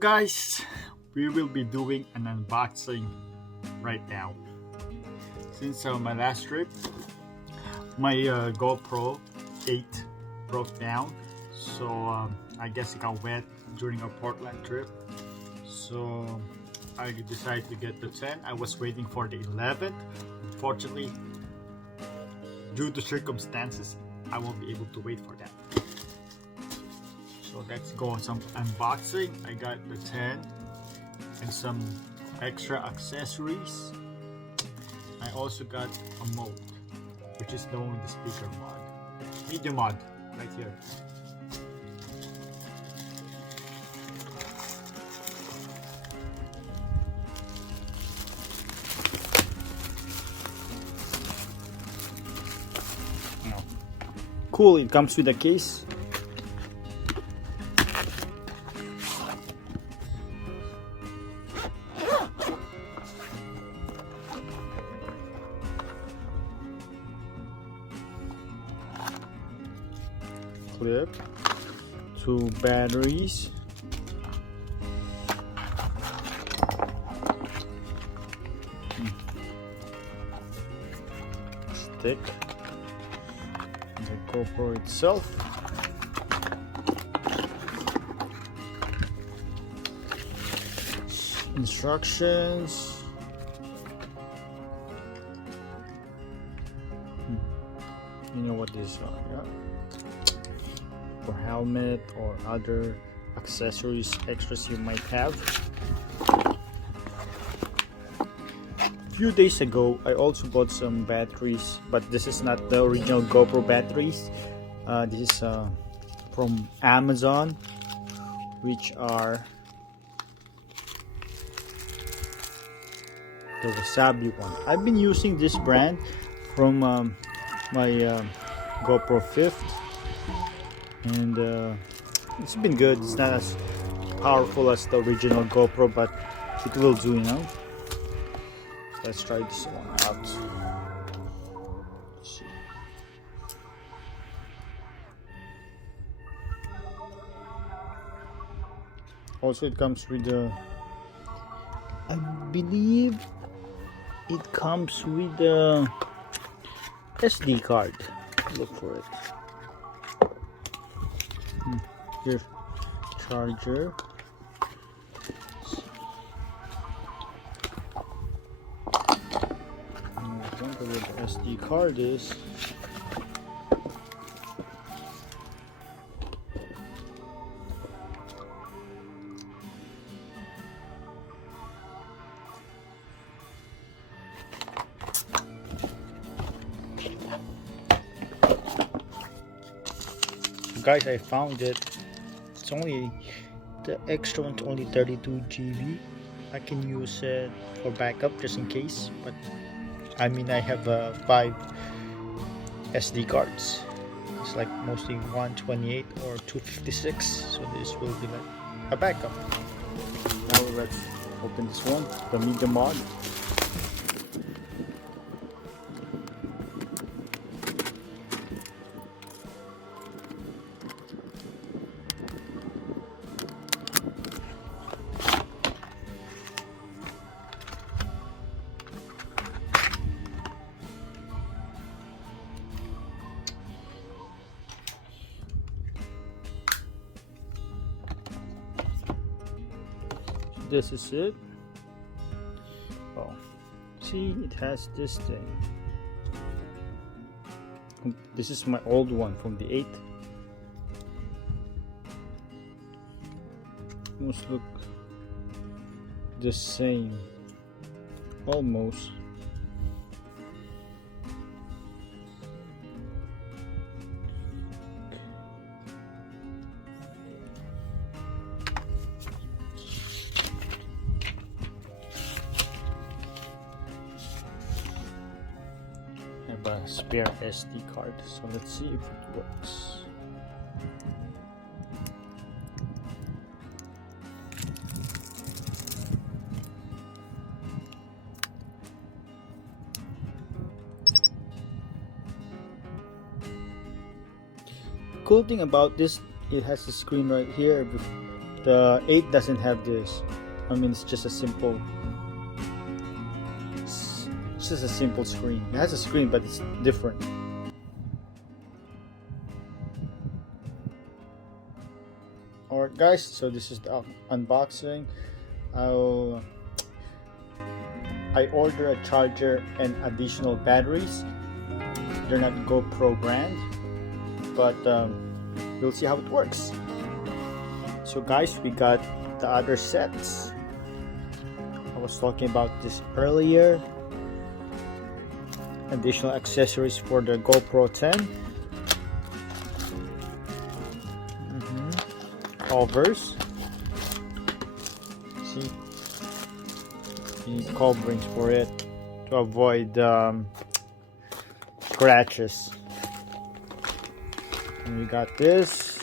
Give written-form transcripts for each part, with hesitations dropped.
guys, we will be doing an unboxing right now. Since my last trip, my GoPro 8 broke down, so I guess it got wet during our Portland trip, so I decided to get the 10. I was waiting for the 11. Unfortunately, due to circumstances, I won't be able to wait for that. So let's go on some unboxing. I got the 10 and some extra accessories. I also got a mode, which is known as the speaker mod, media mod, right here. Cool, it comes with a case. Clip, 2 batteries, stick, the GoPro itself, instructions, you know what these are, yeah? For helmet or other accessories, extras you might have. A few days ago, I also bought some batteries, but this is not the original GoPro batteries. This is from Amazon, which are the Wasabi one. I've been using this brand from my GoPro 5th, and it's been good. It's not as powerful as the original GoPro, but it will do, you know. Let's try this one out. Let's see. Also, it comes with a, I believe it comes with a SD card. Look for it. Here, charger. I wonder where the SD card is. Guys, I found it. It's only, the extra one's only 32 GB. I can use it for backup just in case, but I mean, I have 5 SD cards. It's like mostly 128 or 256, so this will be like a backup. Now let's open this one, the media mod. This is it. Oh, see, it has this thing. This is my old one from the 8. Almost look the same. Almost. A spare SD card, so let's see if it works. Cool thing about this, it has a screen right here The 8 doesn't have this. I mean, it's just a simple. It's just a simple screen. It has a screen, but it's different. Alright guys, so this is the unboxing. I ordered a charger and additional batteries. They're not GoPro brand, but we'll see how it works. So guys, we got the other sets. I was talking about this earlier. Additional accessories for the GoPro 10. Covers. See, you need coverings for it to avoid scratches. And we got this.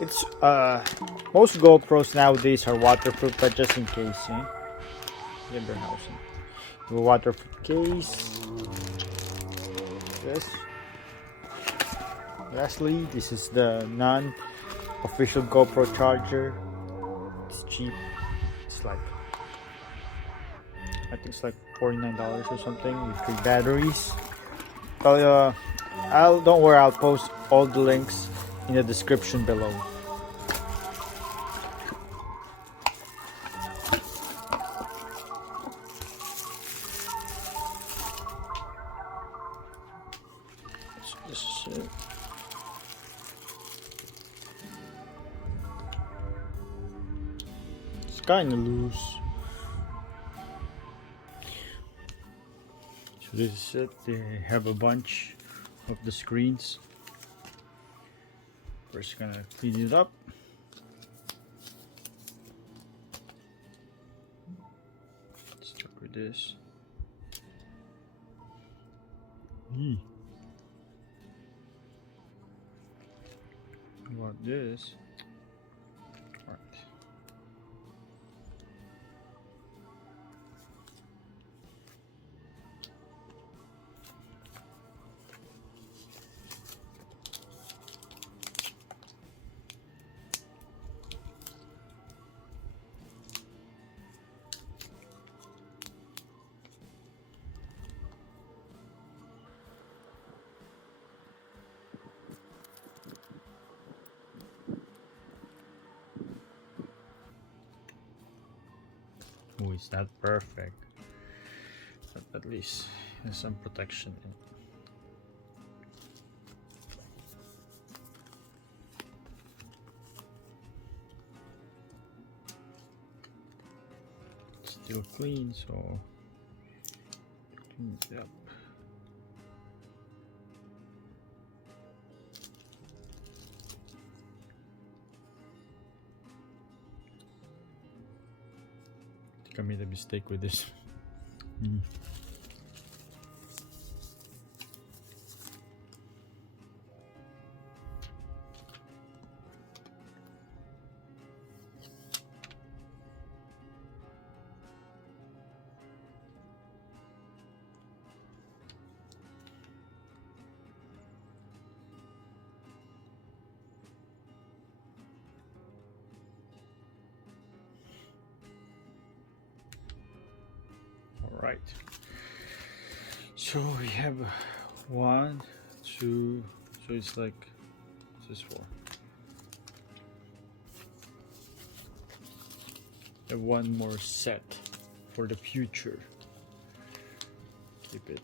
It's most GoPros nowadays are waterproof, but just in case, the waterproof case. This. Lastly, this is the non-official GoPro charger. It's cheap. It's like, I think it's like $49 or something with 3 batteries. But don't worry, I'll post all the links in the description below. So this is it. It's kind of loose. So this is it. They have a bunch of the screens. First, gonna clean it up. Let's start with this. What about this? All right. Oh, it's not perfect, but at least there's some protection in it. It's still clean, so clean it up. I made a mistake with this. Right, so we have 1, 2, so it's like this is 4. And one more set for the future. Keep it.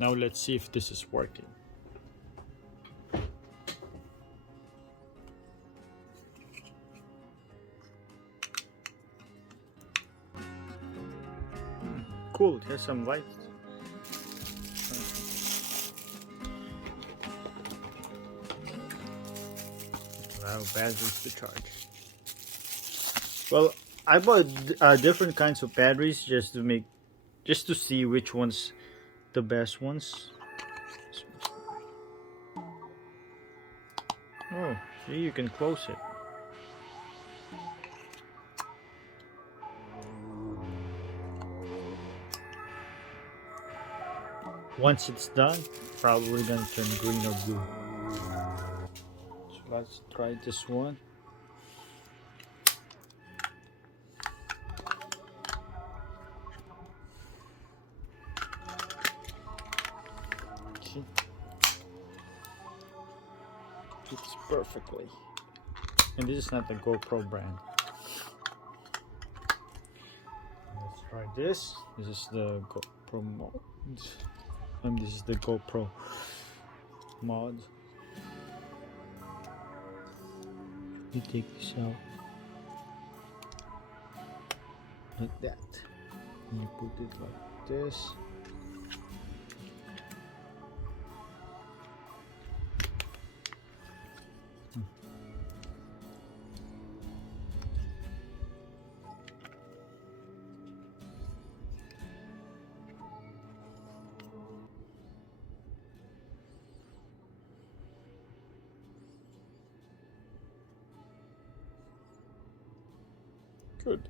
Now let's see if this is working. Cool, here's some lights. Allow batteries to charge. Well, I bought different kinds of batteries just to see which ones the best ones. Oh, see, you can close it. Once it's done, probably gonna turn green or blue. So let's try this one. See? Fits perfectly. And this is not the GoPro brand. Let's try this. This is the GoPro mod. And this is the GoPro mod. You take this out like that. And you put it like this. Good.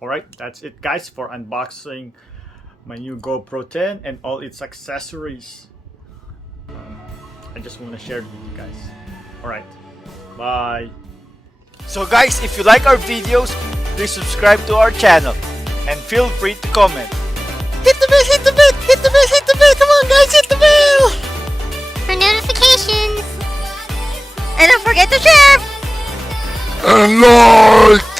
Alright, that's it guys for unboxing my new GoPro 10 and all its accessories. I just want to share with you guys. Alright, bye. So guys, if you like our videos, please subscribe to our channel and feel free to comment. Hit the bell, hit the bell, hit the bell, hit the bell. Come on guys, hit the bell for notifications. And don't forget to share and like.